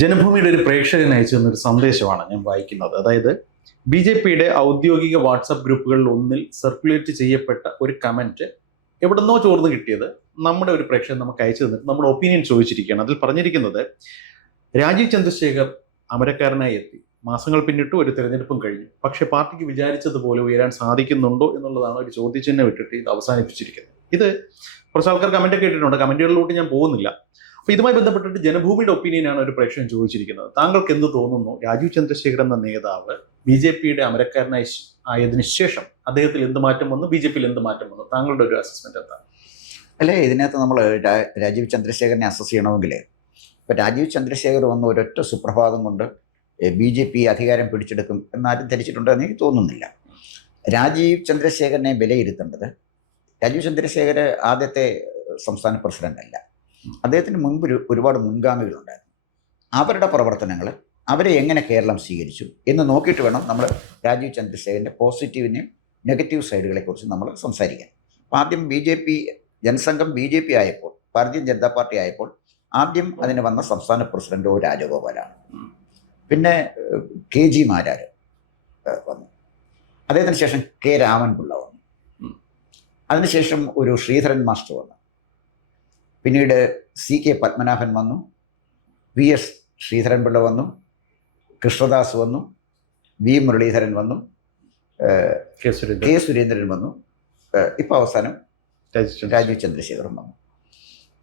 ജനഭൂമിയുടെ ഒരു പ്രേക്ഷകൻ അയച്ചു തന്നൊരു സന്ദേശമാണ് ഞാൻ വായിക്കുന്നത്. അതായത് BJPയുടെ ഔദ്യോഗിക വാട്സപ്പ് ഗ്രൂപ്പുകളിൽ ഒന്നിൽ സർക്കുലേറ്റ് ചെയ്യപ്പെട്ട ഒരു കമന്റ് എവിടുന്നോ ചോർന്ന് കിട്ടിയത് നമ്മുടെ ഒരു പ്രേക്ഷകൻ നമുക്ക് അയച്ചു തന്നിട്ട് നമ്മുടെ ഒപ്പീനിയൻ ചോദിച്ചിരിക്കുകയാണ്. അതിൽ പറഞ്ഞിരിക്കുന്നത്, രാജീവ് ചന്ദ്രശേഖർ അമരക്കാരനായി എത്തി, മാസങ്ങൾ പിന്നിട്ട് ഒരു തെരഞ്ഞെടുപ്പും കഴിഞ്ഞു, പക്ഷെ പാർട്ടിക്ക് വിചാരിച്ചതുപോലെ ഉയരാൻ സാധിക്കുന്നുണ്ടോ എന്നുള്ളതാണ് ഒരു ചോദ്യചിഹ്നം ഇട്ടിട്ട് ഇത് അവസാനിപ്പിച്ചിരിക്കുന്നത്. ഇത് കുറച്ച് ആൾക്കാർ കമന്റ് കേട്ടിട്ടുണ്ട്, കമന്റുകളിലോട്ട് ഞാൻ പോകുന്നില്ല. അപ്പൊ ഇതുമായി ബന്ധപ്പെട്ടിട്ട് ജനഭൂമിയുടെ ഒപ്പീനിയനാണ് ഒരു പ്രേക്ഷകൻ ചോദിച്ചിരിക്കുന്നത്. താങ്കൾക്ക് എന്ത് തോന്നുന്നു? രാജീവ് ചന്ദ്രശേഖർ എന്ന നേതാവ് BJPയുടെ അമരക്കാരനായി ആയതിനു ശേഷം അദ്ദേഹത്തിൽ എന്ത് മാറ്റം വന്നു, BJPയിൽ എന്ത് മാറ്റം വന്നു? താങ്കളുടെ ഒരു അസസ്മെന്റ് എന്താണ്? അല്ലേ, ഇതിനകത്ത് നമ്മൾ രാജീവ് ചന്ദ്രശേഖരനെ അസസ് ചെയ്യണമെങ്കിൽ ഇപ്പം രാജീവ് ചന്ദ്രശേഖർ വന്ന ഒരൊറ്റ സുപ്രഭാതം കൊണ്ട് BJP അധികാരം പിടിച്ചെടുക്കും എന്നാരും ധരിച്ചിട്ടുണ്ടെന്ന് എനിക്ക് തോന്നുന്നില്ല. രാജീവ് ചന്ദ്രശേഖരനെ വിലയിരുത്തേണ്ടത്, രാജീവ് ചന്ദ്രശേഖർ ആദ്യത്തെ സംസ്ഥാന പ്രസിഡന്റ് അല്ല. അദ്ദേഹത്തിന് മുൻപ് ഒരുപാട് മുൻഗാമികളുണ്ടായിരുന്നു. അവരുടെ പ്രവർത്തനങ്ങൾ, അവരെ എങ്ങനെ കേരളം സ്വീകരിച്ചു എന്ന് നോക്കിയിട്ട് വേണം നമ്മൾ രാജീവ് ചന്ദ്രശേഖരൻ്റെ പോസിറ്റീവിനെയും നെഗറ്റീവ് സൈഡുകളെക്കുറിച്ച് നമ്മൾ സംസാരിക്കാൻ. അപ്പോൾ ആദ്യം ജനസംഘം BJP ആയപ്പോൾ, ഭാരതീയ ജനതാ പാർട്ടി ആയപ്പോൾ ആദ്യം അതിന് വന്ന സംസ്ഥാന പ്രസിഡന്റ് O രാജഗോപാലാണ്. പിന്നെ KG മാരാർ വന്നു. അദ്ദേഹത്തിന് ശേഷം K രാമൻപിള്ള വന്നു. അതിനുശേഷം ഒരു ശ്രീധരൻ മാസ്റ്റർ വന്നു. പിന്നീട് CK പത്മനാഭൻ വന്നു, VS ശ്രീധരൻപിള്ള വന്നു, കൃഷ്ണദാസ് വന്നു, V മുരളീധരൻ വന്നു, K സുരേന്ദ്രൻ വന്നു, ഇപ്പോൾ അവസാനം രാജീവ് ചന്ദ്രശേഖരൻ വന്നു.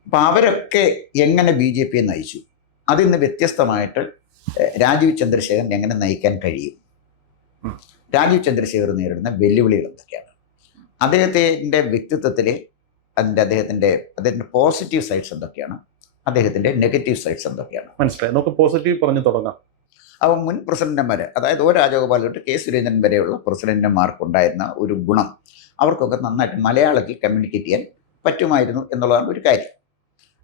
അപ്പം അവരൊക്കെ എങ്ങനെ BJPയെ നയിച്ചു, അതിൽ നിന്ന് വ്യത്യസ്തമായിട്ട് രാജീവ് ചന്ദ്രശേഖരൻ എങ്ങനെ നയിക്കാൻ കഴിയും? രാജീവ് ചന്ദ്രശേഖർ നേരിടുന്ന വെല്ലുവിളികൾ എന്തൊക്കെയാണ്? അദ്ദേഹത്തിൻ്റെ വ്യക്തിത്വത്തിലെ അദ്ദേഹത്തിൻ്റെ പോസിറ്റീവ് സൈഡ്സ് എന്തൊക്കെയാണ്, അദ്ദേഹത്തിൻ്റെ നെഗറ്റീവ് സൈഡ്സ് എന്തൊക്കെയാണ്? മനസ്സിലായി. നമുക്ക് പോസിറ്റീവ് പറഞ്ഞു തുടങ്ങാം. അപ്പോൾ മുൻ പ്രസിഡന്റുമാർ, അതായത് O രാജഗോപാൽ തൊട്ട് K സുരേന്ദ്രൻ വരെയുള്ള പ്രസിഡന്റുമാർക്കുണ്ടായിരുന്ന ഒരു ഗുണം, അവർക്കൊക്കെ നന്നായിട്ട് മലയാളത്തിൽ കമ്മ്യൂണിക്കേറ്റ് ചെയ്യാൻ പറ്റുമായിരുന്നു എന്നുള്ളതാണ് ഒരു കാര്യം.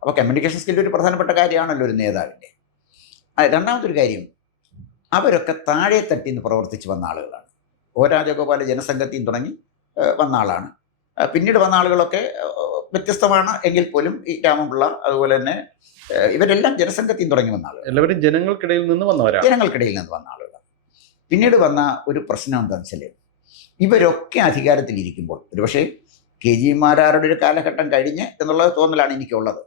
അപ്പോൾ കമ്മ്യൂണിക്കേഷൻ സ്കിൽ ഒരു പ്രധാനപ്പെട്ട കാര്യമാണല്ലോ ഒരു നേതാവിൻ്റെ. രണ്ടാമതൊരു കാര്യം, അവരൊക്കെ താഴെ തട്ടിൽ നിന്ന് പ്രവർത്തിച്ച് വന്ന ആളുകളാണ്. O രാജഗോപാൽ ജനസംഘത്തിൽ തുടങ്ങി വന്ന ആളാണ്. പിന്നീട് വന്ന ആളുകളൊക്കെ വ്യത്യസ്തമാണ് എങ്കിൽ പോലും ഈ രാമൻപിള്ള, അതുപോലെ തന്നെ ഇവരെല്ലാം ജനസംഘത്തിൽ തുടങ്ങി വന്ന ആളുകൾ, എല്ലാവരും ജനങ്ങൾക്കിടയിൽ നിന്ന് വന്നവരാണ്. ജനങ്ങൾക്കിടയിൽ നിന്ന് വന്ന ആളുകളാണ്. പിന്നീട് വന്ന ഒരു പ്രശ്നം എന്താണെന്ന് വെച്ചാൽ, ഇവരൊക്കെ അധികാരത്തിലിരിക്കുമ്പോൾ, ഒരുപക്ഷെ KG മാരാരുടെ ഒരു കാലഘട്ടം കഴിഞ്ഞ് എന്നുള്ള തോന്നലാണ് എനിക്കുള്ളത്,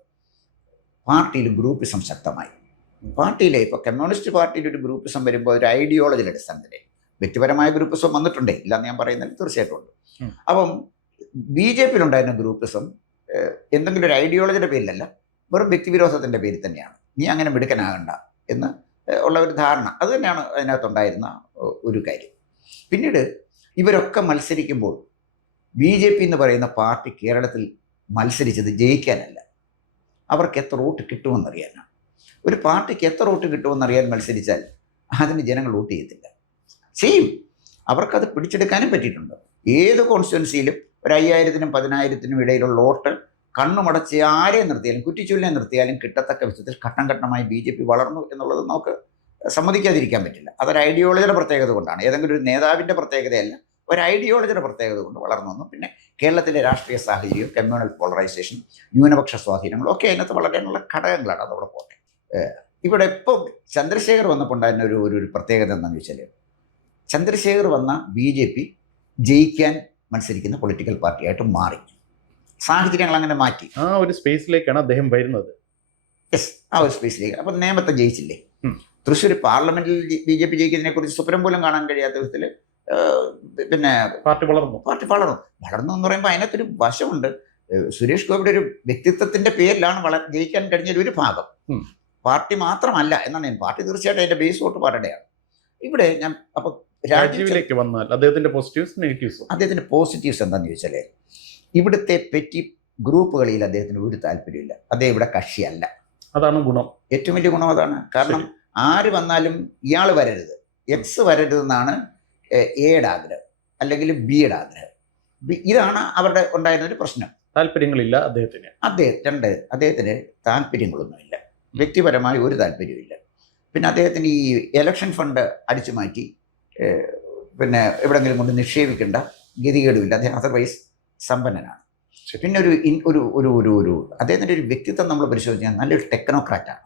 പാർട്ടിയിൽ ഗ്രൂപ്പിസം ശക്തമായി. പാർട്ടിയിലെ ഇപ്പോൾ കമ്മ്യൂണിസ്റ്റ് പാർട്ടിയിൽ ഒരു ഗ്രൂപ്പിസം വരുമ്പോൾ ഒരു ഐഡിയോളജിയുടെ അടിസ്ഥാനത്തിൽ, വ്യക്തിപരമായ ഗ്രൂപ്പിസം വന്നിട്ടുണ്ടേ, ഇല്ലാന്ന് ഞാൻ പറയുന്നത് തീർച്ചയായിട്ടും ഉണ്ട്. അപ്പം BJPയിലുണ്ടായിരുന്ന ഗ്രൂപ്പിസം എന്തെങ്കിലും ഒരു ഐഡിയോളജിയുടെ പേരിലല്ല, വെറും വ്യക്തിവിരോധത്തിൻ്റെ പേരിൽ തന്നെയാണ്. നീ അങ്ങനെ മിടുക്കനാകണ്ട എന്ന് ഉള്ള ഒരു ധാരണ, അത് തന്നെയാണ് അതിനകത്തുണ്ടായിരുന്ന ഒരു കാര്യം. പിന്നീട് ഇവരൊക്കെ മത്സരിക്കുമ്പോൾ BJP എന്ന് പറയുന്ന പാർട്ടി കേരളത്തിൽ മത്സരിച്ചത് ജയിക്കാനല്ല, അവർക്ക് എത്ര വോട്ട് കിട്ടുമെന്നറിയാനാണ്. ഒരു പാർട്ടിക്ക് എത്ര വോട്ട് കിട്ടുമെന്നറിയാൻ മത്സരിച്ചാൽ അതിന് ജനങ്ങൾ വോട്ട് ചെയ്യും. അവർക്കത് പിടിച്ചെടുക്കാനും പറ്റിയിട്ടുണ്ട്. ഏത് കോൺസ്റ്റിറ്റ്യുവൻസിയിലും ഒരു 5000-നും 10,000-നും ഇടയിലുള്ള വോട്ട് കണ്ണുമടച്ച് ആരെ നിർത്തിയാലും, കുറ്റിച്ചൂലിനെ നിർത്തിയാലും കിട്ടത്തക്ക വിധത്തിൽ ഘട്ടം ഘട്ടമായി BJP വളർന്നു എന്നുള്ളത് നമുക്ക് സമ്മതിക്കാതിരിക്കാൻ പറ്റില്ല. അതൊരു ഐഡിയോളജിയുടെ പ്രത്യേകത കൊണ്ടാണ്, ഏതെങ്കിലും ഒരു നേതാവിൻ്റെ പ്രത്യേകതയല്ല, ഒരു ഐഡിയോളജിയുടെ പ്രത്യേകത കൊണ്ട് വളർന്നു. പിന്നെ കേരളത്തിലെ രാഷ്ട്രീയ സാഹചര്യം, കമ്മ്യൂണൽ പോളറൈസേഷൻ, ന്യൂനപക്ഷ സ്വാധീനങ്ങളും ഒക്കെ അതിനകത്ത് വളരാനുള്ള ഘടകങ്ങളാണ്. അതവിടെ പോട്ടെ. ഇവിടെ ഇപ്പം ചന്ദ്രശേഖർ വന്നപ്പോൾ ഉണ്ടായിരുന്ന ഒരു പ്രത്യേകത എന്താണെന്ന് വെച്ചാൽ, ചന്ദ്രശേഖർ വന്ന BJP ജയിക്കാൻ മത്സരിക്കുന്ന പൊളിറ്റിക്കൽ പാർട്ടിയായിട്ട് മാറി. സാഹചര്യങ്ങൾ അങ്ങനെ മാറ്റി. ആ ഒരു സ്പേസിലേക്കാണ് അദ്ദേഹം വരുന്നത്. യെസ്, ആ ഒരു സ്പേസിലേക്ക്. അപ്പം നേമത്തെ ജയിച്ചില്ലേ? തൃശ്ശൂർ പാർലമെന്റിൽ BJP ജയിക്കുന്നതിനെ കുറിച്ച് സ്വപ്നം പോലും കാണാൻ കഴിയാത്ത വിധത്തിൽ പിന്നെ പാർട്ടി വളർന്നു എന്ന് പറയുമ്പോൾ അതിനകത്തൊരു വശമുണ്ട്. സുരേഷ് ഗോപിയുടെ ഒരു വ്യക്തിത്വത്തിന്റെ പേരിലാണ് ജയിക്കാൻ കഴിഞ്ഞ ഒരു ഭാഗം. പാർട്ടി മാത്രമല്ല എന്നാണ് പാർട്ടി തീർച്ചയായിട്ടും അതിന്റെ ബേസ് വോട്ട് പാർട്ടിയുടെയാണ്. ഇവിടെ ഞാൻ അപ്പോൾ രാജീവിലേക്ക് വന്നാൽ അദ്ദേഹത്തിന്റെ പോസിറ്റീവ്സ് നെഗറ്റീവ്സ്, അദ്ദേഹത്തിന്റെ പോസിറ്റീവ്സ് എന്താണെന്ന് ചോദിച്ചാൽ, ഇവിടുത്തെ പെറ്റി ഗ്രൂപ്പുകളിൽ അദ്ദേഹത്തിന് ഒരു താല്പര്യമില്ല. അദ്ദേഹം ഇവിടെ കക്ഷിയല്ല. അതാണ് ഗുണം, ഏറ്റവും വലിയ ഗുണം അതാണ്. കാരണം ആര് വന്നാലും ഇയാൾ വരരുത്, X വരരുതെന്നാണ് Aയുടെ ആഗ്രഹം, അല്ലെങ്കിൽ Bയുടെ ആഗ്രഹം. ഇതാണ് അവരുടെ ഉണ്ടായിരുന്നൊരു പ്രശ്നം. താല്പര്യങ്ങളില്ല അദ്ദേഹത്തിന്. അദ്ദേഹത്തിന് താല്പര്യങ്ങളൊന്നുമില്ല, വ്യക്തിപരമായ ഒരു താല്പര്യമില്ല. പിന്നെ അദ്ദേഹത്തിന് ഈ എലക്ഷൻ ഫണ്ട് അടിച്ചു മാറ്റി പിന്നെ എവിടെങ്കിലും കൊണ്ട് നിക്ഷേപിക്കേണ്ട ഗതികേടുമില്ല. അദ്ദേഹം അതർവൈസ് സമ്പന്നനാണ്. പിന്നെ ഒരു അദ്ദേഹത്തിൻ്റെ ഒരു വ്യക്തിത്വം നമ്മൾ പരിശോധിച്ചാൽ നല്ലൊരു ടെക്നോക്രാറ്റാണ്.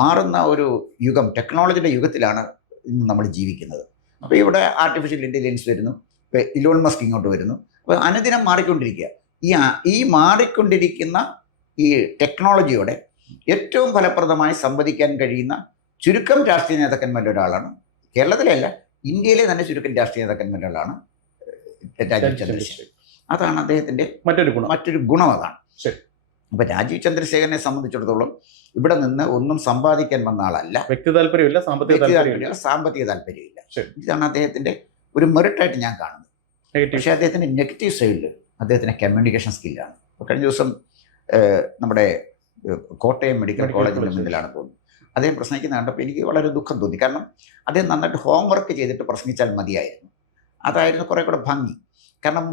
മാറുന്ന ഒരു യുഗം, ടെക്നോളജിയുടെ യുഗത്തിലാണ് ഇന്ന് നമ്മൾ ജീവിക്കുന്നത്. അപ്പോൾ ഇവിടെ ആർട്ടിഫിഷ്യൽ ഇൻ്റലിജൻസ് വരുന്നു, ഇപ്പോൾ ഇലോൺ മസ്ക് ഇങ്ങോട്ട് വരുന്നു. അപ്പോൾ അനുദിനം മാറിക്കൊണ്ടിരിക്കുക. ഈ മാറിക്കൊണ്ടിരിക്കുന്ന ഈ ടെക്നോളജിയോടെ ഏറ്റവും ഫലപ്രദമായി സംവദിക്കാൻ കഴിയുന്ന ചുരുക്കം രാഷ്ട്രീയ നേതാക്കന്മാരിൽ ഒരാളാണ്, കേരളത്തിലല്ല ഇന്ത്യയിലെ തന്നെ ചുരുക്കം രാഷ്ട്രീയ നേതാക്കന്മാരിൽ ഒരാളാണ് രാജീവ് ചന്ദ്രശേഖർ. അതാണ് അദ്ദേഹത്തിൻ്റെ മറ്റൊരു ഗുണം അതാണ്. അപ്പോൾ രാജീവ് ചന്ദ്രശേഖരനെ സംബന്ധിച്ചിടത്തോളം ഇവിടെ നിന്ന് ഒന്നും സമ്പാദിക്കാൻ വന്ന ആളല്ല, വ്യക്തി താല്പര്യമില്ല, സാമ്പത്തിക താല്പര്യമില്ല. ഇതാണ് അദ്ദേഹത്തിൻ്റെ ഒരു മെറിറ്റായിട്ട് ഞാൻ കാണുന്നത്. പക്ഷേ അദ്ദേഹത്തിൻ്റെ നെഗറ്റീവ് സൈഡിൽ അദ്ദേഹത്തിൻ്റെ കമ്മ്യൂണിക്കേഷൻ സ്കില്ലാണ്. കഴിഞ്ഞ ദിവസം നമ്മുടെ കോട്ടയം മെഡിക്കൽ കോളേജിൻ്റെ മുന്നിലാണ് പോകുന്നത്. അദ്ദേഹം പ്രസംഗിക്കുന്ന കണ്ടപ്പോൾ എനിക്ക് വളരെ ദുഃഖം തോന്നി. കാരണം അദ്ദേഹം നന്നായിട്ട് ഹോംവർക്ക് ചെയ്തിട്ട് പ്രസംഗിച്ചാൽ മതിയായിരുന്നു. അതായിരുന്നു കുറേ കൂടെ ഭംഗി. കാരണം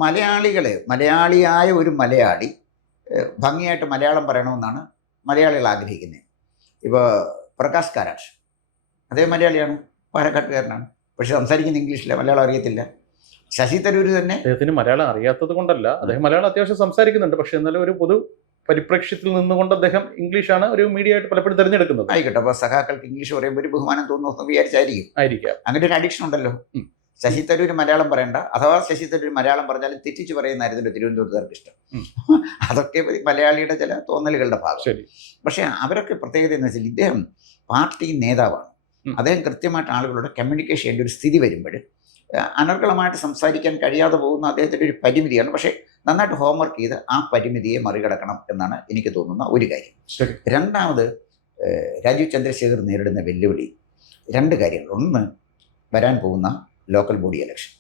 മലയാളിയായ ഒരു മലയാളി ഭംഗിയായിട്ട് മലയാളം പറയണമെന്നാണ് മലയാളികൾ ആഗ്രഹിക്കുന്നത്. ഇപ്പോൾ പ്രകാശ് കാരാട്ട് അദ്ദേഹം മലയാളിയാണ്, പാലക്കാട്ടുകാരനാണ്, പക്ഷെ സംസാരിക്കുന്ന ഇംഗ്ലീഷില്ല, മലയാളം അറിയത്തില്ല. ശശി തരൂർ തന്നെ അദ്ദേഹത്തിന് മലയാളം അറിയാത്തത് കൊണ്ടല്ല, അദ്ദേഹം മലയാളം അത്യാവശ്യം സംസാരിക്കുന്നുണ്ട്, പക്ഷെ എന്നാലും ഒരു പൊതു പരിപ്രേക്ഷ്യത്തിൽ നിന്നുകൊണ്ട് അദ്ദേഹം ഇംഗ്ലീഷാണ് ഒരു മീഡിയ ആയിട്ട് പലപ്പോഴും തിരഞ്ഞെടുക്കുന്നത്. ആയിക്കോട്ടെ, അപ്പോൾ സഖാക്കൾക്ക് ഇംഗ്ലീഷ് പറയുമ്പോൾ ഒരു ബഹുമാനം തോന്നുന്നു വിചാരിച്ചായിരിക്കും. അങ്ങനെ ഒരു അഡിക്ഷൻ ഉണ്ടല്ലോ. ശശി തരൂർ മലയാളം പറയണ്ട, അഥവാ ശശി തരൂർ മലയാളം പറഞ്ഞാലും തെറ്റിച്ച് പറയുന്നതായിരുന്നു തിരുവനന്തപുരത്തുകാർക്ക് ഇഷ്ടം. അതൊക്കെ മലയാളിയുടെ ചില തോന്നലുകളുടെ ഭാഗം. പക്ഷേ അവരൊക്കെ പ്രത്യേകത എന്ന് വെച്ചാൽ ഇദ്ദേഹം പാർട്ടി നേതാവാണ്. അദ്ദേഹം കൃത്യമായിട്ട് ആളുകളോട് കമ്മ്യൂണിക്കേഷൻ ചെയ്യേണ്ട ഒരു സ്ഥിതി വരുമ്പോൾ അനർഗളമായിട്ട് സംസാരിക്കാൻ കഴിയാതെ പോകുന്ന അദ്ദേഹത്തിൻ്റെ ഒരു പരിമിതിയാണ്. പക്ഷേ നന്നായിട്ട് ഹോംവർക്ക് ചെയ്ത് ആ പരിമിതിയെ മറികടക്കണം എന്നാണ് എനിക്ക് തോന്നുന്ന ഒരു കാര്യം. രണ്ടാമത്, രാജീവ് ചന്ദ്രശേഖർ നേരിടുന്ന വെല്ലുവിളി രണ്ട് കാര്യങ്ങൾ. ഒന്ന്, വരാൻ പോകുന്ന ലോക്കൽ ബോഡി ഇലക്ഷൻ,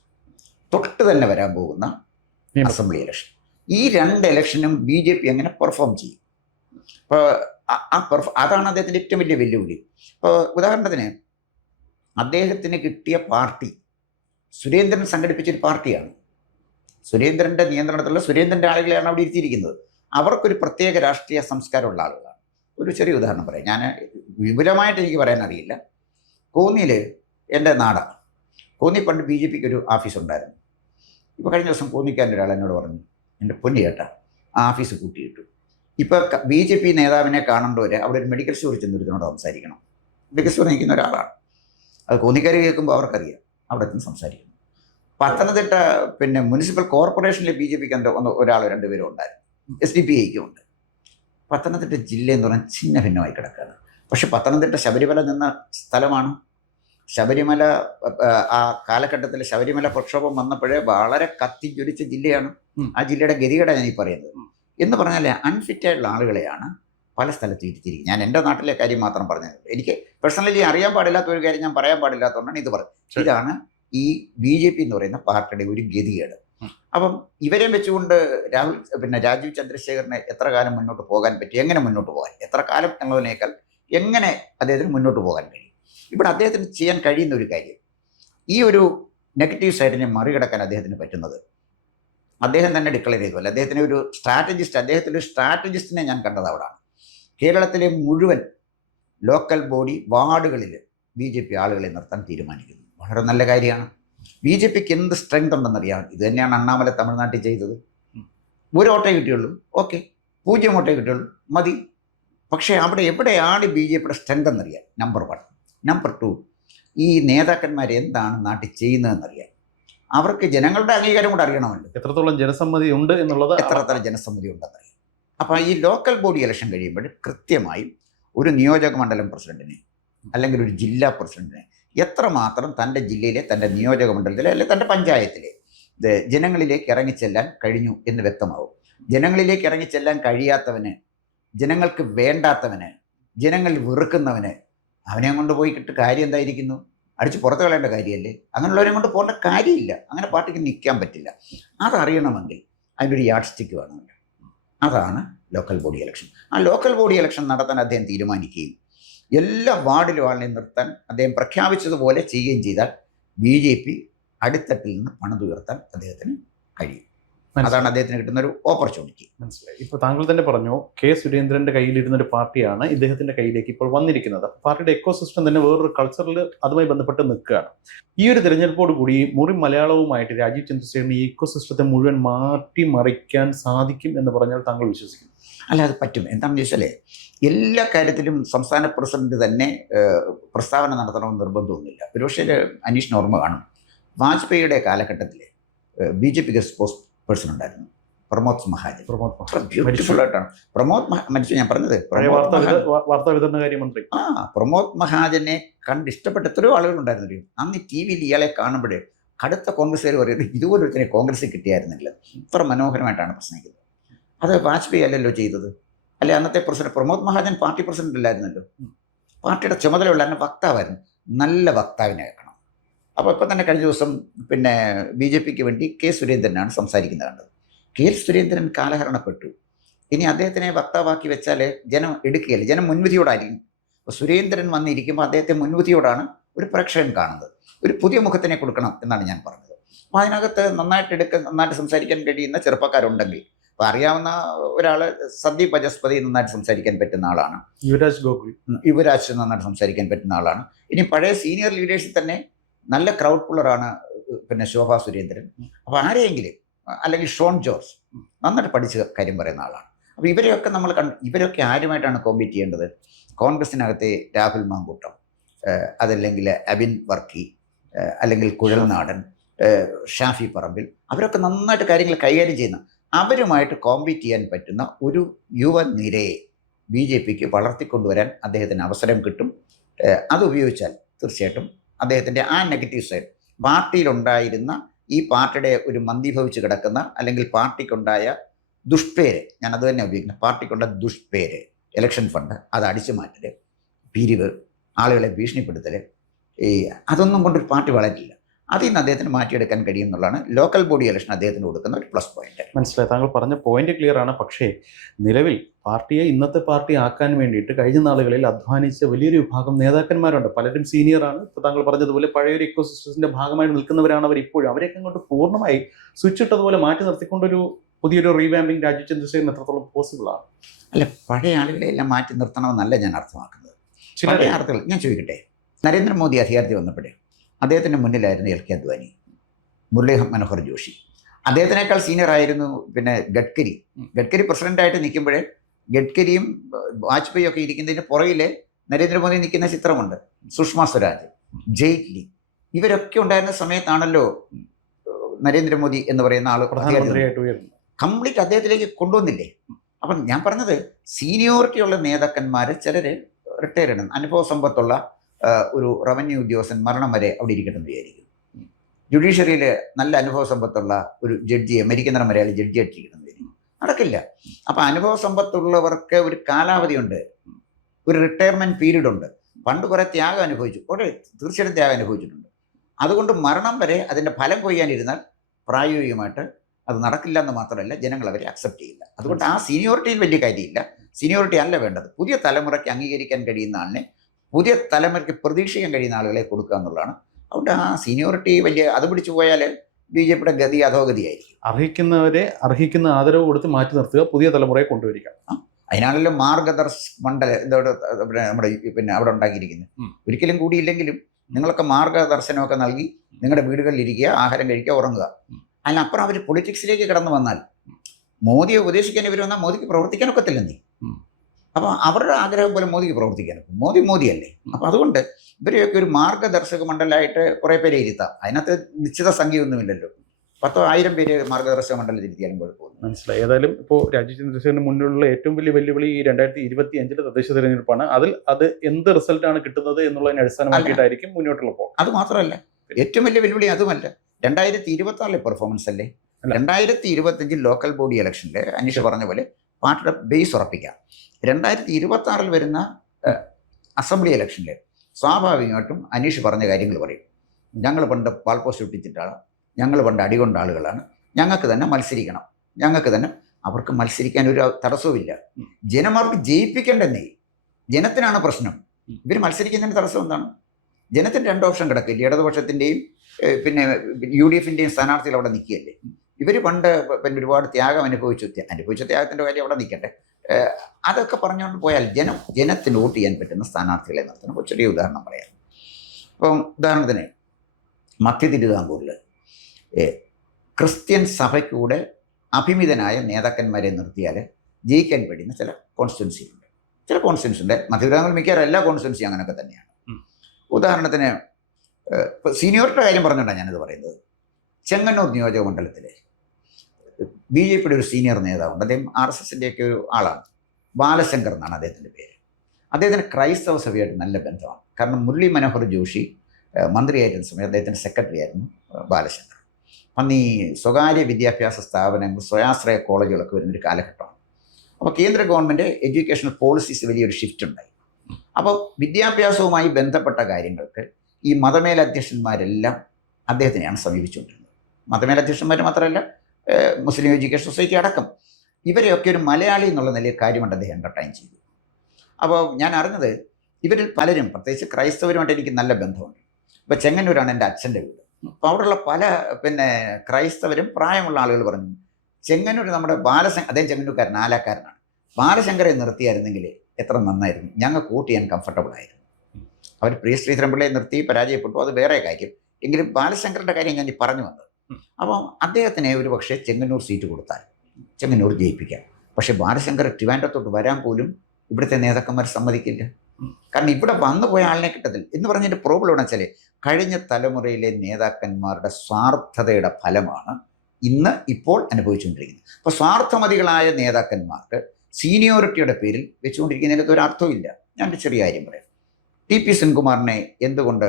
തൊട്ട് തന്നെ വരാൻ പോകുന്ന അസംബ്ലി ഇലക്ഷൻ. ഈ രണ്ട് ഇലക്ഷനും BJP എങ്ങനെ പെർഫോം ചെയ്യും? അപ്പോൾ അതാണ് അദ്ദേഹത്തിൻ്റെ ഏറ്റവും വലിയ വെല്ലുവിളി. ഇപ്പോൾ ഉദാഹരണത്തിന് അദ്ദേഹത്തിന് കിട്ടിയ പാർട്ടി സുരേന്ദ്രൻ സംഘടിപ്പിച്ചൊരു പാർട്ടിയാണ്. സുരേന്ദ്രൻ്റെ നിയന്ത്രണത്തിലുള്ള സുരേന്ദ്രൻ്റെ ആളുകളെയാണ് അവിടെ ഇരുത്തിയിരിക്കുന്നത്. അവർക്കൊരു പ്രത്യേക രാഷ്ട്രീയ സംസ്കാരമുള്ള ആളുകളാണ്. ഒരു ചെറിയ ഉദാഹരണം പറയാം. ഞാൻ വിപുലമായിട്ട് എനിക്ക് പറയാൻ അറിയില്ല. കോന്നിയിൽ എൻ്റെ നാടാണ്. കോന്നി പണ്ട് BJPക്ക് ഒരു ഓഫീസ് ഉണ്ടായിരുന്നു. ഇപ്പോൾ കഴിഞ്ഞ ദിവസം കോന്നിക്കാരൻ്റെ ഒരാൾ എന്നോട് പറഞ്ഞു, എൻ്റെ പൊന്നു ചേട്ടാ ആ ഓഫീസ് കൂട്ടിയിട്ടു. ഇപ്പോൾ BJP നേതാവിനെ കാണേണ്ടവരെ അവിടെ ഒരു മെഡിക്കൽ സ്റ്റോറിൽ ചെന്നൊരുത്തിനോട് സംസാരിക്കണം. മെഡിക്കൽ സ്റ്റോർ നയിക്കുന്ന ഒരാളാണ്. അത് കോന്നിക്കാർ കേൾക്കുമ്പോൾ അവർക്കറിയാം, അവിടെ നിന്ന് സംസാരിക്കുന്നു. പത്തനംതിട്ട മുനിസിപ്പൽ കോർപ്പറേഷനിലെ BJPക്ക് ഒരാളോ രണ്ടുപേരും ഉണ്ടായിരുന്നു, SDPIക്കും ഉണ്ട്. പത്തനംതിട്ട ജില്ല എന്ന് പറഞ്ഞാൽ ഛിന്ന ഭിന്നമായി കിടക്കുകയാണ്. പക്ഷെ പത്തനംതിട്ട ശബരിമല നിന്ന സ്ഥലമാണ്. ശബരിമല ആ കാലഘട്ടത്തിൽ ശബരിമല പ്രക്ഷോഭം വന്നപ്പോഴേ വളരെ കത്തിജ്വലിച്ച ജില്ലയാണ്. ആ ജില്ലയുടെ ഗതികേടാണ് ഞാൻ ഈ പറയുന്നത്. എന്ന് പറഞ്ഞാൽ അൺഫിറ്റായിട്ടുള്ള ആളുകളെയാണ് പല സ്ഥലത്തും ഇരുത്തിയിരിക്കും. ഞാൻ എൻ്റെ നാട്ടിലെ കാര്യം മാത്രം പറഞ്ഞത്. എനിക്ക് പേഴ്സണലി അറിയാൻ പാടില്ലാത്ത ഒരു കാര്യം ഞാൻ പറയാൻ പാടില്ലാത്തതുകൊണ്ടാണ് ഇത് പറഞ്ഞത്. ഇതാണ് ഈ BJP എന്ന് പറയുന്ന പാർട്ടിയുടെ ഒരു ഗതികേട്. അപ്പം ഇവരെ വെച്ചുകൊണ്ട് രാജീവ് ചന്ദ്രശേഖറിനെ എത്ര കാലം മുന്നോട്ട് പോകാൻ പറ്റി, എങ്ങനെ മുന്നോട്ട് പോകാൻ, എത്ര കാലം എന്നുള്ളതിനേക്കാൾ എങ്ങനെ അദ്ദേഹത്തിന് മുന്നോട്ട് പോകാൻ കഴിയും. ഇവിടെ അദ്ദേഹത്തിന് ചെയ്യാൻ കഴിയുന്ന ഒരു കാര്യം, ഈ ഒരു നെഗറ്റീവ് സൈഡിനെ മറികടക്കാൻ അദ്ദേഹത്തിന് പറ്റുന്നത് അദ്ദേഹം തന്നെ ഡിക്ലെയർ ചെയ്തുവല്ല. അദ്ദേഹത്തിന് ഒരു അദ്ദേഹത്തിൻ്റെ ഒരു സ്ട്രാറ്റജിസ്റ്റിനെ ഞാൻ കണ്ടത് അവിടെയാണ്. കേരളത്തിലെ മുഴുവൻ ലോക്കൽ ബോഡി വാർഡുകളിൽ BJP ആളുകളെ നിർത്താൻ തീരുമാനിക്കുന്നു. വളരെ നല്ല കാര്യമാണ്. BJPക്ക് എന്ത് സ്ട്രെങ്ത് ഉണ്ടെന്നറിയാം. ഇത് തന്നെയാണ് അണ്ണാമല തമിഴ്നാട്ടിൽ ചെയ്തത്. ഒരു വോട്ടേ കിട്ടിയുള്ളൂ, ഓക്കെ, 0 വോട്ടേ കിട്ടിയുള്ളൂ, മതി. പക്ഷേ അവിടെ എവിടെയാണ് BJPയുടെ സ്ട്രെങ്ത് എന്നറിയാം. നമ്പർ 1. നമ്പർ 2, ഈ നേതാക്കന്മാർ എന്താണ് നാട്ടിൽ ചെയ്യുന്നതെന്നറിയാം. അവർക്ക് ജനങ്ങളുടെ അംഗീകാരം കൂടെ അറിയണമല്ലോ. എത്രത്തോളം ജനസമ്മതി ഉണ്ട് എന്നുള്ളത്, എത്രത്തോളം ജനസമ്മതി ഉണ്ടെന്നറിയാം. അപ്പോൾ ഈ ലോക്കൽ ബോഡി ഇലക്ഷൻ കഴിയുമ്പോൾ കൃത്യമായും ഒരു നിയോജക മണ്ഡലം പ്രസിഡന്റിനെ അല്ലെങ്കിൽ ഒരു ജില്ലാ പ്രസിഡന്റിനെ എത്രമാത്രം തൻ്റെ ജില്ലയിലെ, തൻ്റെ നിയോജക മണ്ഡലത്തിലെ അല്ലെങ്കിൽ തൻ്റെ പഞ്ചായത്തിലെ ജനങ്ങളിലേക്ക് ഇറങ്ങിച്ചെല്ലാൻ കഴിഞ്ഞു എന്ന് വ്യക്തമാവും. ജനങ്ങളിലേക്ക് ഇറങ്ങിച്ചെല്ലാൻ കഴിയാത്തവന്, ജനങ്ങൾക്ക് വേണ്ടാത്തവന്, ജനങ്ങൾ വെറുക്കുന്നവന് അവനെ കൊണ്ട് പോയിട്ട് കാര്യം എന്തായിരിക്കുന്നു? അടിച്ച് പുറത്ത് കളയേണ്ട കാര്യമല്ലേ? അങ്ങനെയുള്ളവരെ കൊണ്ട് പോകേണ്ട കാര്യമില്ല. അങ്ങനെ പാർട്ടിക്ക് നിൽക്കാൻ പറ്റില്ല. അതറിയണമെങ്കിൽ അതിൻ്റെ ഒരു യാഡ് സ്റ്റിക്ക് വേണമല്ലോ. അതാണ് ലോക്കൽ ബോഡി ഇലക്ഷൻ. ആ ലോക്കൽ ബോഡി ഇലക്ഷൻ നടത്താൻ അദ്ദേഹം തീരുമാനിക്കുകയും എല്ലാ വാർഡിലും ആളിനെ നിർത്താൻ അദ്ദേഹം പ്രഖ്യാപിച്ചതുപോലെ ചെയ്യുകയും ചെയ്താൽ BJP അടിത്തട്ടിൽ നിന്ന് പണിതുയർത്താൻ അദ്ദേഹത്തിന് കഴിയും. അതാണ് അദ്ദേഹത്തിന് കിട്ടുന്ന ഒരു ഓപ്പർച്യൂണിറ്റി. മനസ്സിലായി. ഇപ്പോൾ താങ്കൾ തന്നെ പറഞ്ഞു കെ സുരേന്ദ്രന്റെ കയ്യിലിരുന്ന ഒരു പാർട്ടിയാണ് ഇദ്ദേഹത്തിന്റെ കയ്യിലേക്ക് ഇപ്പോൾ വന്നിരിക്കുന്നത്. പാർട്ടിയുടെ എക്കോസിസ്റ്റം തന്നെ വേറൊരു കൾച്ചറിൽ അതുമായി ബന്ധപ്പെട്ട് നിൽക്കുകയാണ്. ഈ ഒരു തെരഞ്ഞെടുപ്പോട് കൂടി മുറി മലയാളവുമായിട്ട് രാജീവ് ചന്ദ്രശേഖരന് ഈ ഇക്കോസിസ്റ്റത്തെ മുഴുവൻ മാറ്റിമറിക്കാൻ സാധിക്കും എന്ന് പറഞ്ഞാൽ താങ്കൾ വിശ്വസിക്കുന്നു? അല്ല, അത് പറ്റും. എന്താണെന്ന് ചോദിച്ചാൽ എല്ലാ കാര്യത്തിലും സംസ്ഥാന പ്രസിഡന്റ് തന്നെ പ്രസ്താവന നടത്തണമെന്ന് നിർബന്ധമൊന്നുമില്ല. ഒരുപക്ഷെ അനീഷിന് ഓർമ്മ കാണും, വാജ്പേയിയുടെ കാലഘട്ടത്തിൽ BJP സ്പോർട്സ് പേഴ്സൺ ഉണ്ടായിരുന്നു, പ്രമോദ് മഹാജൻ. ബ്യൂട്ടിഫുൾ ആയിട്ടാണ് പ്രമോദ് മരിച്ചു. ഞാൻ പറഞ്ഞത് പ്രമോദ് മഹാജനെ കണ്ടിഷ്ടപ്പെട്ട എത്രയോ ആളുകളുണ്ടായിരുന്നു. അന്ന് TV-യിൽ ഇയാളെ കാണുമ്പോഴേ കടുത്ത കോൺഗ്രസ്സുകാർ പറയുന്നത് ഇതുപോലൊരുത്തനെ കോൺഗ്രസ് കിട്ടിയായിരുന്നില്ല, ഇത്ര മനോഹരമായിട്ടാണ് പ്രസംഗിക്കുന്നത്. അത് വാജ്പേയി അല്ലല്ലോ ചെയ്തത്. അല്ലെ, അന്നത്തെ president Pramod Mahajan party president അല്ലായിരുന്നല്ലോ, പാർട്ടിയുടെ ചുമതലയുള്ള തന്നെ വക്താവായിരുന്നു. നല്ല വക്താവിനെ വെക്കണം. അപ്പോൾ ഇപ്പം തന്നെ കഴിഞ്ഞ ദിവസം പിന്നെ BJP-ക്ക് വേണ്ടി കെ സുരേന്ദ്രനാണ് സംസാരിക്കുന്നത് കണ്ടത്. കെ സുരേന്ദ്രൻ കാലഹരണപ്പെട്ടു. ഇനി അദ്ദേഹത്തിനെ വക്താവാക്കി വെച്ചാൽ ജനം എടുക്കുകയല്ല, ജനം മുൻവിധിയോടായിരിക്കും. അപ്പോൾ സുരേന്ദ്രൻ വന്നിരിക്കുമ്പോൾ അദ്ദേഹത്തെ മുൻവിധിയോടാണ് ഒരു പ്രേക്ഷകൻ കാണുന്നത്. ഒരു പുതിയ മുഖത്തിനെ കൊടുക്കണം എന്നാണ് ഞാൻ പറഞ്ഞത്. അപ്പോൾ അതിനകത്ത് നന്നായിട്ട് സംസാരിക്കാൻ കഴിയുന്ന ചെറുപ്പക്കാരുണ്ടെങ്കിൽ, അപ്പോൾ അറിയാവുന്ന ഒരാൾ സന്ദീപ് ബജസ്പതി നന്നായിട്ട് സംസാരിക്കാൻ പറ്റുന്ന ആളാണ്. യുവരാജ് നന്നായിട്ട് സംസാരിക്കാൻ പറ്റുന്ന ആളാണ്. ഇനി പഴയ സീനിയർ ലീഡേഴ്സിൽ തന്നെ നല്ല ക്രൗഡ് പുള്ളറാണ് പിന്നെ ശോഭാ സുരേന്ദ്രൻ. അപ്പോൾ ആരെയെങ്കിലും, അല്ലെങ്കിൽ ഷോൺ ജോർജ് നന്നായിട്ട് പഠിച്ച് കാര്യം പറയുന്ന ആളാണ്. അപ്പോൾ ഇവരെയൊക്കെ നമ്മൾ ഇവരൊക്കെ ആരുമായിട്ടാണ് കോമ്പീറ്റ് ചെയ്യേണ്ടത്? കോൺഗ്രസിനകത്തെ രാഹുൽ മാങ്കൂട്ടം, അതല്ലെങ്കിൽ അബിൻ വർക്കി, അല്ലെങ്കിൽ കുഴൽനാടൻ, ഷാഫി പറമ്പിൽ, അവരൊക്കെ നന്നായിട്ട് കാര്യങ്ങൾ കൈകാര്യം ചെയ്യുന്ന, അവരുമായിട്ട് കോമ്പീറ്റ് ചെയ്യാൻ പറ്റുന്ന ഒരു യുവനിരയെ BJP-ക്ക് വളർത്തിക്കൊണ്ടുവരാൻ അദ്ദേഹത്തിന് അവസരം കിട്ടും. അതുപയോഗിച്ചാൽ തീർച്ചയായിട്ടും അദ്ദേഹത്തിൻ്റെ ആ നെഗറ്റീവ് സൈഡ്, പാർട്ടിയിലുണ്ടായിരുന്ന ഈ പാർട്ടിയുടെ ഒരു മന്ദീഭവിച്ച് കിടക്കുന്ന, അല്ലെങ്കിൽ പാർട്ടിക്കുണ്ടായ ദുഷ്പേര്, ഞാൻ അത് തന്നെ ഉപയോഗിക്കുന്നത്, പാർട്ടിക്കുണ്ടായ ദുഷ്പേര്, ഇലക്ഷൻ ഫണ്ട് അത് അടിച്ചു മാറ്റൽ, പിരിവ്, ആളുകളെ ഭീഷണിപ്പെടുത്തൽ, അതൊന്നും കൊണ്ടൊരു പാർട്ടി വളരില്ല. അതിൽ നിന്ന് അദ്ദേഹത്തിന് മാറ്റിയെടുക്കാൻ കഴിയും എന്നുള്ളതാണ് ലോക്കൽ ബോഡി ഇലക്ഷൻ അദ്ദേഹത്തിന് കൊടുക്കുന്ന ഒരു പ്ലസ് പോയിന്റ്. മനസ്സിലായി. താങ്കൾ പറഞ്ഞ പോയിന്റ് ക്ലിയർ ആണ്. പക്ഷേ നിലവിൽ പാർട്ടിയെ ഇന്നത്തെ പാർട്ടി ആക്കാൻ വേണ്ടിയിട്ട് കഴിഞ്ഞ നാളുകളിൽ അധ്വാനിച്ച വലിയൊരു വിഭാഗം നേതാക്കന്മാരുണ്ട്. പലരും സീനിയറാണ്. ഇപ്പോൾ താങ്കൾ പറഞ്ഞതുപോലെ പഴയൊരു ഇക്കോസിസ്റ്റത്തിന്റെ ഭാഗമായിട്ട് നിൽക്കുന്നവരാണ് അവർ ഇപ്പോഴും. അവരെയൊക്കെ അങ്ങോട്ട് പൂർണ്ണമായി സ്വിച്ച് ഇട്ടതുപോലെ മാറ്റി നിർത്തിക്കൊണ്ടൊരു പുതിയൊരു റീവാമ്പിംഗ് രാജീവ് ചന്ദ്രശേഖരൻ എത്രത്തോളം പോസിബിൾ ആണ്? അല്ല, പഴയ ആളുകളെ എല്ലാം മാറ്റി നിർത്തണമെന്നല്ല ഞാൻ അർത്ഥമാക്കുന്നത്. പഴയ ആളുകൾ ഞാൻ ചോദിക്കട്ടെ, നരേന്ദ്രമോദി അധികാരത്തിൽ വന്നപ്പോഴേ അദ്ദേഹത്തിൻ്റെ മുന്നിലായിരുന്നു LK അദ്വാനി, മുരളി മനോഹർ ജോഷി. അദ്ദേഹത്തിനേക്കാൾ സീനിയർ ആയിരുന്നു പിന്നെ ഗഡ്കരി പ്രസിഡന്റായിട്ട് നിൽക്കുമ്പോഴേ ഗഡ്കരിയും വാജ്പേയി ഒക്കെ ഇരിക്കുന്നതിന് പുറകിലെ നരേന്ദ്രമോദി നിൽക്കുന്ന ചിത്രമുണ്ട്. സുഷമ സ്വരാജ്, ജെയ്റ്റ്ലി, ഇവരൊക്കെ ഉണ്ടായിരുന്ന സമയത്താണല്ലോ നരേന്ദ്രമോദി എന്ന് പറയുന്ന ആൾ കംപ്ലീറ്റ് അദ്ദേഹത്തിലേക്ക് കൊണ്ടുവന്നില്ലേ. അപ്പം ഞാൻ പറഞ്ഞത് സീനിയോറിറ്റി ഉള്ള നേതാക്കന്മാർ ചിലർ റിട്ടയർ ചെയ്യണം. അനുഭവ സമ്പത്തുള്ള ഒരു റവന്യൂ ഉദ്യോഗസ്ഥൻ മരണം വരെ അവിടെ ഇരിക്കട്ടെന്ന് വിചാരിക്കും. ജുഡീഷ്യറിയിൽ നല്ല അനുഭവ സമ്പത്തുള്ള ഒരു ജഡ്ജിയെ മരിക്കുന്ന മലയാളി ജഡ്ജിയായിട്ട് ഇരിക്കണമെന്ന് വിചാരിക്കും. നടക്കില്ല. അപ്പം അനുഭവ സമ്പത്തുള്ളവർക്ക് ഒരു കാലാവധിയുണ്ട്, ഒരു റിട്ടയർമെൻറ്റ് പീരീഡ് ഉണ്ട്. പണ്ട് കുറേ ത്യാഗം അനുഭവിച്ചു, കുറേ തീർച്ചയായിട്ടും ത്യാഗം അനുഭവിച്ചിട്ടുണ്ട്. അതുകൊണ്ട് മരണം വരെ അതിൻ്റെ ഫലം കൊയ്യാനിരുന്നാൽ പ്രായോഗികമായിട്ട് അത് നടക്കില്ല എന്ന് മാത്രമല്ല, ജനങ്ങൾ അവരെ അക്സെപ്റ്റ് ചെയ്യില്ല. അതുകൊണ്ട് ആ സീനിയോറിറ്റിയിൽ വലിയ കാര്യമില്ല. സീനിയോറിറ്റി അല്ല വേണ്ടത്. പുതിയ തലമുറയ്ക്ക് അംഗീകരിക്കാൻ കഴിയുന്ന ആളിനെ, പുതിയ തലമുറയ്ക്ക് പ്രതീക്ഷിക്കാൻ കഴിയുന്ന ആളുകളെ കൊടുക്കുക എന്നുള്ളതാണ്. അതുകൊണ്ട് ആ സീനിയോറിറ്റി വലിയ അത് പിടിച്ചു പോയാൽ BJP-യുടെ ഗതി അധോഗതിയായിരിക്കും. അർഹിക്കുന്നവരെ അർഹിക്കുന്ന ആദരവ് കൊടുത്ത് മാറ്റി നിർത്തുക, പുതിയ തലമുറയെ കൊണ്ടുവരിക. അതിനാണല്ലോ മാർഗദർശ മണ്ഡല ഇതോടെ നമ്മുടെ പിന്നെ അവിടെ ഉണ്ടാക്കിയിരിക്കുന്നത്. ഒരിക്കലും കൂടിയില്ലെങ്കിലും നിങ്ങളൊക്കെ മാർഗദർശനമൊക്കെ നൽകി നിങ്ങളുടെ വീടുകളിൽ ഇരിക്കുക, ആഹാരം കഴിക്കുക, ഉറങ്ങുക. അതിനപ്പുറം അവർ പൊളിറ്റിക്സിലേക്ക് കടന്നു വന്നാൽ, മോദിയെ ഉപദേശിക്കാൻ ഇവർ വന്നാൽ മോദിക്ക് പ്രവർത്തിക്കാനൊക്കത്തില്ലെന്നേ. അപ്പോൾ അവരുടെ ആഗ്രഹം പോലെ മോദിക്ക് പ്രവർത്തിക്കാനൊക്കും. മോദിയല്ലേ. അപ്പോൾ അതുകൊണ്ട് ഇവരെയൊക്കെ ഒരു മാർഗദർശക മണ്ഡലമായിട്ട് കുറേ പേരെ ഇരുത്താം. അതിനകത്ത് നിശ്ചിത സംഖ്യയൊന്നുമില്ലല്ലോ. 10,000 പേര് മാർഗദർശക മണ്ഡലത്തിൽ ഇരുത്തിയാലും കുഴപ്പമില്ല. മനസ്സിലായി. ഏതായാലും ഇപ്പോൾ രാജീവ് ചന്ദ്രശേഖരന് മുന്നിലുള്ള ഏറ്റവും വലിയ വെല്ലുവിളി ഈ 2025 തദ്ദേശ തെരഞ്ഞെടുപ്പാണ്. അത് എന്ത് റിസൾട്ടാണ് കിട്ടുന്നത് എന്നുള്ളതിനെ അടിസ്ഥാനമാക്കിയിട്ടായിരിക്കും മുന്നോട്ടുള്ള പോകും. അത് മാത്രമല്ല, ഏറ്റവും വലിയ വെല്ലുവിളി അതുമല്ല, 2026 പെർഫോമൻസ് അല്ലേ. 2025 ലോക്കൽ ബോഡി ഇലക്ഷനിൽ അനീഷ് പറഞ്ഞ പോലെ പാർട്ടിയുടെ ബേസ് ഉറപ്പിക്കാം. 2026 വരുന്ന അസംബ്ലി ഇലക്ഷനിൽ സ്വാഭാവികമായിട്ടും അനീഷ് പറഞ്ഞ കാര്യങ്ങൾ പറയും. ഞങ്ങൾ പണ്ട് പാൾ പോസ്റ്റ് ഒട്ടിച്ചിട്ടാണ്, ഞങ്ങൾ പണ്ട് അടികൊണ്ട ആളുകളാണ്, ഞങ്ങൾക്ക് തന്നെ മത്സരിക്കണം, ഞങ്ങൾക്ക് തന്നെ. അവർക്ക് മത്സരിക്കാൻ ഒരു തടസ്സവുമില്ല. ജനമാർക്ക് ജയിപ്പിക്കേണ്ടെന്നേ, ജനത്തിനാണ് പ്രശ്നം. ഇവർ മത്സരിക്കുന്നതിന് തടസ്സം എന്താണ്? ജനത്തിന് 2 ഓപ്ഷൻ കിടക്കില്ല. ഇടതുപക്ഷത്തിൻ്റെയും പിന്നെ UDF-ൻ്റെയും സ്ഥാനാർത്ഥികൾ അവിടെ നിൽക്കുകയല്ലേ. ഇവർ പണ്ട് പിന്നെ ഒരുപാട് ത്യാഗം അനുഭവിച്ച ത്യാഗത്തിൻ്റെ കാര്യം അവിടെ നിൽക്കട്ടെ. അതൊക്കെ പറഞ്ഞുകൊണ്ട് പോയാൽ ജനത്തിന് വോട്ട് ചെയ്യാൻ പറ്റുന്ന സ്ഥാനാർത്ഥികളെ നിർത്തണം. ഒരു ചെറിയ ഉദാഹരണം പറയാം. ഇപ്പം ഉദാഹരണത്തിന് മധ്യ തിരുവിതാംകൂറിൽ ക്രിസ്ത്യൻ സഭയ്ക്കൂടെ അഭിമിതനായ നേതാക്കന്മാരെ നിർത്തിയാൽ ജയിക്കാൻ കഴിയുന്ന ചില കോൺസ്റ്റിറ്റ്യുൻസി ഉണ്ട്. ചില കോൺസ്റ്റിറ്റ്യുൻസി ഉണ്ട്. മധ്യ തിരുവിതാംകൂറിൽ മിക്കവാറും എല്ലാ കോൺസ്റ്റിറ്റ്യുൻസി അങ്ങനെയൊക്കെ തന്നെയാണ്. ഉദാഹരണത്തിന് സീനിയോറിറ്റിയുടെ കാര്യം പറഞ്ഞുകൊണ്ടാണ് ഞാനിത് പറയുന്നത്. ചെങ്ങന്നൂർ നിയോജക മണ്ഡലത്തിലെ BJPയുടെ ഒരു സീനിയർ നേതാവുണ്ട്. അദ്ദേഹം RSSൻ്റെ ഒക്കെ ഒരു ആളാണ്. ബാലശങ്കർ എന്നാണ് അദ്ദേഹത്തിൻ്റെ പേര്. അദ്ദേഹത്തിന് ക്രൈസ്തവ സഭയായിട്ട് നല്ല ബന്ധമാണ്. കാരണം മുരളി മനോഹർ ജോഷി മന്ത്രിയായിരുന്ന സമയത്ത് അദ്ദേഹത്തിൻ്റെ സെക്രട്ടറി ആയിരുന്നു ബാലശങ്കർ. അന്ന് ഈ സ്വകാര്യ വിദ്യാഭ്യാസ സ്ഥാപനങ്ങൾ, സ്വയാശ്രയ കോളേജുകളൊക്കെ വരുന്നൊരു കാലഘട്ടമാണ്. അപ്പോൾ കേന്ദ്ര ഗവൺമെൻറ് എഡ്യൂക്കേഷണൽ പോളിസീസ് വലിയൊരു ഷിഫ്റ്റ് ഉണ്ടായി. അപ്പോൾ വിദ്യാഭ്യാസവുമായി ബന്ധപ്പെട്ട കാര്യങ്ങൾക്ക് ഈ മതമേലധ്യക്ഷന്മാരെല്ലാം അദ്ദേഹത്തിനെയാണ് സമീപിച്ചുകൊണ്ടിരുന്നത്. മതമേലധ്യക്ഷന്മാർ മാത്രമല്ല, മുസ്ലിം എഡ്യൂക്കേഷൻ സൊസൈറ്റി അടക്കം ഇവരെയൊക്കെ ഒരു മലയാളി എന്നുള്ള നിലയിൽ കാര്യമായിട്ട് അദ്ദേഹം എൻ്റർടൈൻ ചെയ്തു. അപ്പോൾ ഞാൻ അറിഞ്ഞത് ഇവരിൽ പലരും, പ്രത്യേകിച്ച് ക്രൈസ്തവരുമായിട്ട് എനിക്ക് നല്ല ബന്ധമുണ്ട്. ഇപ്പോൾ ചെങ്ങന്നൂരാണ് എൻ്റെ അച്ഛൻ്റെ വീട്. അപ്പോൾ അവിടെയുള്ള പല ക്രൈസ്തവരും പ്രായമുള്ള ആളുകൾ പറഞ്ഞു, ചെങ്ങന്നൂർ നമ്മുടെ അദ്ദേഹം ചെങ്ങന്നൂർക്കാരൻ, ആലക്കാരനാണ്, ബാലശങ്കരെ നിർത്തിയായിരുന്നെങ്കിൽ എത്ര നന്നായിരുന്നു, ഞങ്ങൾക്ക് വോട്ട് ചെയ്യാൻ കംഫർട്ടബിൾ ആയിരുന്നു. അവർ പ്രിയ ശ്രീധരൻപിള്ളയെ നിർത്തി പരാജയപ്പെട്ടു, അത് വേറെ കാര്യം. എങ്കിലും ബാലശങ്കറിൻ്റെ കാര്യം ഞാൻ ഈ പറഞ്ഞു വന്നത്. അപ്പം അദ്ദേഹത്തിന് ഒരു പക്ഷേ ചെങ്ങന്നൂർ സീറ്റ് കൊടുത്താൽ ചെങ്ങന്നൂർ ജയിപ്പിക്കാം. പക്ഷേ ബാലശങ്കർ ട്രിവാൻഡ്രത്തോട്ട് വരാൻ പോലും ഇവിടുത്തെ നേതാക്കന്മാർ സമ്മതിക്കില്ല. കാരണം ഇവിടെ വന്നു പോയ ആളിനെ കിട്ടത്തില്ല എന്ന് പറഞ്ഞതിൻ്റെ പ്രോബ്ലം എന്ന് വെച്ചാൽ കഴിഞ്ഞ തലമുറയിലെ നേതാക്കന്മാരുടെ സ്വാർത്ഥതയുടെ ഫലമാണ് ഇപ്പോൾ അനുഭവിച്ചുകൊണ്ടിരിക്കുന്നത്. അപ്പോൾ സ്വാർത്ഥമതികളായ നേതാക്കന്മാർക്ക് സീനിയോറിറ്റിയുടെ പേരിൽ വെച്ചുകൊണ്ടിരിക്കുന്നതിനകത്ത് ഒരു അർത്ഥമില്ല. ഞാനൊരു ചെറിയ കാര്യം പറയാം. TP സെൻകുമാറിനെ എന്തുകൊണ്ട്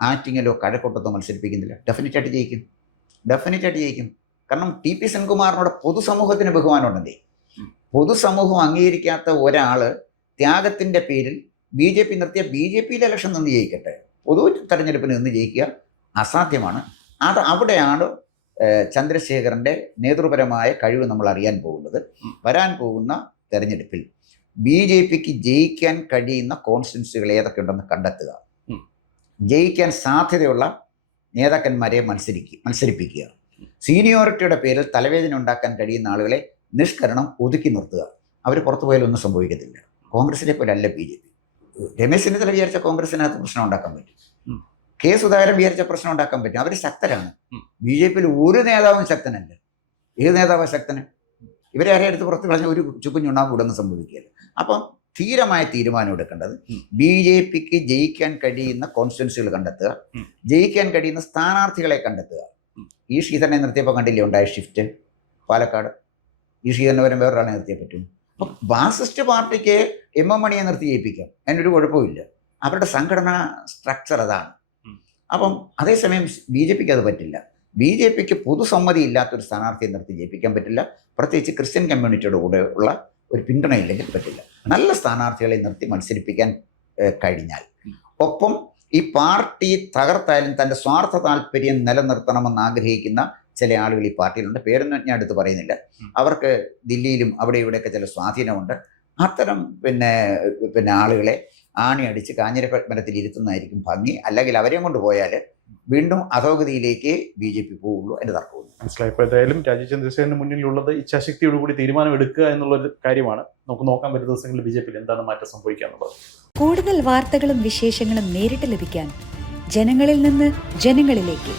ആറ്റിങ്ങലോ കഴക്കൂട്ടത്തോ മത്സരിപ്പിക്കുന്നില്ല? ഡെഫിനറ്റായിട്ട് ജയിക്കും. കാരണം TP സെൻകുമാറിനോട് പൊതുസമൂഹത്തിന് ബഹുമാനമുണ്ടെന്നേ. പൊതുസമൂഹം അംഗീകരിക്കാത്ത ഒരാൾ ത്യാഗത്തിൻ്റെ പേരിൽ BJP നിർത്തിയ BJPയിലെ ഇലക്ഷൻ നിന്ന് ജയിക്കട്ടെ, പൊതു തെരഞ്ഞെടുപ്പിന് നിന്ന് ജയിക്കുക അസാധ്യമാണ്. അവിടെയാണ് ചന്ദ്രശേഖരൻ്റെ നേതൃപരമായ കഴിവ് നമ്മൾ അറിയാൻ പോകുന്നത്. വരാൻ പോകുന്ന തെരഞ്ഞെടുപ്പിൽ BJPക്ക് ജയിക്കാൻ കഴിയുന്ന കോൺസ്റ്റിറ്റ്യുൻസികൾ ഏതൊക്കെ ഉണ്ടെന്ന് കണ്ടെത്തുക, ജയിക്കാൻ സാധ്യതയുള്ള നേതാക്കന്മാരെ മത്സരിപ്പിക്കുക, സീനിയോറിറ്റിയുടെ പേരിൽ തലവേദന ഉണ്ടാക്കാൻ കഴിയുന്ന ആളുകളെ നിഷ്കരണം ഒതുക്കി നിർത്തുക. അവർ പുറത്തു പോയാലൊന്നും സംഭവിക്കത്തില്ല. കോൺഗ്രസിനെ പോലെ അല്ല BJP. രമേശ് ചെന്നിത്തല വിചാരിച്ച കോൺഗ്രസിനകത്ത് പ്രശ്നം ഉണ്ടാക്കാൻ പറ്റും. K. സുധാകരൻ വിചാരിച്ച പ്രശ്നം ഉണ്ടാക്കാൻ പറ്റും. അവർ ശക്തരാണ്. BJPയിൽ ഒരു നേതാവും ശക്തനല്ല. ഏത് നേതാവാണ് ശക്തന്? ഇവരെ ആരെ എടുത്ത് പുറത്ത് കളഞ്ഞ ഒരു ചുക്കുഞ്ഞുണ്ണാൻ കൂടുന്ന സംഭവിക്കുകയല്ല. അപ്പം ധീരമായ തീരുമാനം എടുക്കേണ്ടത് BJPക്ക് ജയിക്കാൻ കഴിയുന്ന കോൺസ്റ്റിറ്റ്യുൻസികൾ കണ്ടെത്തുക, ജയിക്കാൻ കഴിയുന്ന സ്ഥാനാർത്ഥികളെ കണ്ടെത്തുക. ഈ ശ്രീധരനെ നിർത്തിയപ്പോൾ കണ്ടില്ലേ ഉണ്ടായ ഷിഫ്റ്റ് പാലക്കാട്? ഈ ശ്രീധരനെ വരും വേറൊരാളെ നിർത്തിയേ പറ്റും. അപ്പം മാർക്സിസ്റ്റ് പാർട്ടിക്ക് MM മണിയെ നിർത്തി ജയിപ്പിക്കാം, അതിനൊരു കുഴപ്പമില്ല. അവരുടെ സംഘടനാ സ്ട്രക്ചർ അതാണ്. അപ്പം അതേസമയം BJPക്ക് അത് പറ്റില്ല. BJPക്ക് പൊതുസമ്മതി ഇല്ലാത്തൊരു സ്ഥാനാർത്ഥിയെ നിർത്തി ജയിപ്പിക്കാൻ പറ്റില്ല. പ്രത്യേകിച്ച് ക്രിസ്ത്യൻ കമ്മ്യൂണിറ്റിയുടെ കൂടെ ഉള്ള ഒരു പിന്തുണയില്ലെങ്കിൽ പറ്റില്ല. നല്ല സ്ഥാനാർത്ഥികളെ നിർത്തി മത്സരിപ്പിക്കാൻ കഴിഞ്ഞാൽ, ഒപ്പം ഈ പാർട്ടി തകർത്തായാലും തൻ്റെ സ്വാർത്ഥ താല്പര്യം നിലനിർത്തണമെന്ന് ആഗ്രഹിക്കുന്ന ചില ആളുകൾ ഈ പാർട്ടിയിലുണ്ട്. പേരൊന്നും ഞാൻ എടുത്ത് പറയുന്നില്ല. അവർക്ക് ദില്ലിയിലും അവിടെ ഇവിടെയൊക്കെ ചില സ്വാധീനമുണ്ട്. അത്തരം ആളുകളെ ആണിയടിച്ച് കാഞ്ഞിരമരത്തിൽ ഇരുത്തുന്നതായിരിക്കും ഭംഗി. അല്ലെങ്കിൽ അവരെയും കൊണ്ട് പോയാൽ വീണ്ടും അധോഗതിയിലേക്ക് BJP പോവുള്ളൂ. എൻ്റെ തർക്കവും മനസ്സിലായി. ഇപ്പോൾ ഏതായാലും രാജീവ് ചന്ദ്രശേഖരന് മുന്നിലുള്ളത് ഇച്ഛാശക്തിയോടുകൂടി തീരുമാനം എടുക്കുക എന്നുള്ളൊരു കാര്യമാണ്. നമുക്ക് നോക്കാൻ വരുന്ന ദിവസങ്ങളിൽ BJPയിൽ എന്താണ് മാറ്റം സംഭവിക്കുക എന്നുള്ളത്. കൂടുതൽ വാർത്തകളും വിശേഷങ്ങളും നേരിട്ട് ലഭിക്കാൻ ജനങ്ങളിൽ നിന്ന് ജനങ്ങളിലേക്ക്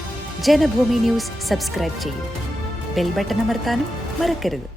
ജനഭൂമി ന്യൂസ് സബ്സ്ക്രൈബ് ചെയ്യൂ. ബെൽ ബട്ടൺ അമർത്താനും മറക്കരുത്.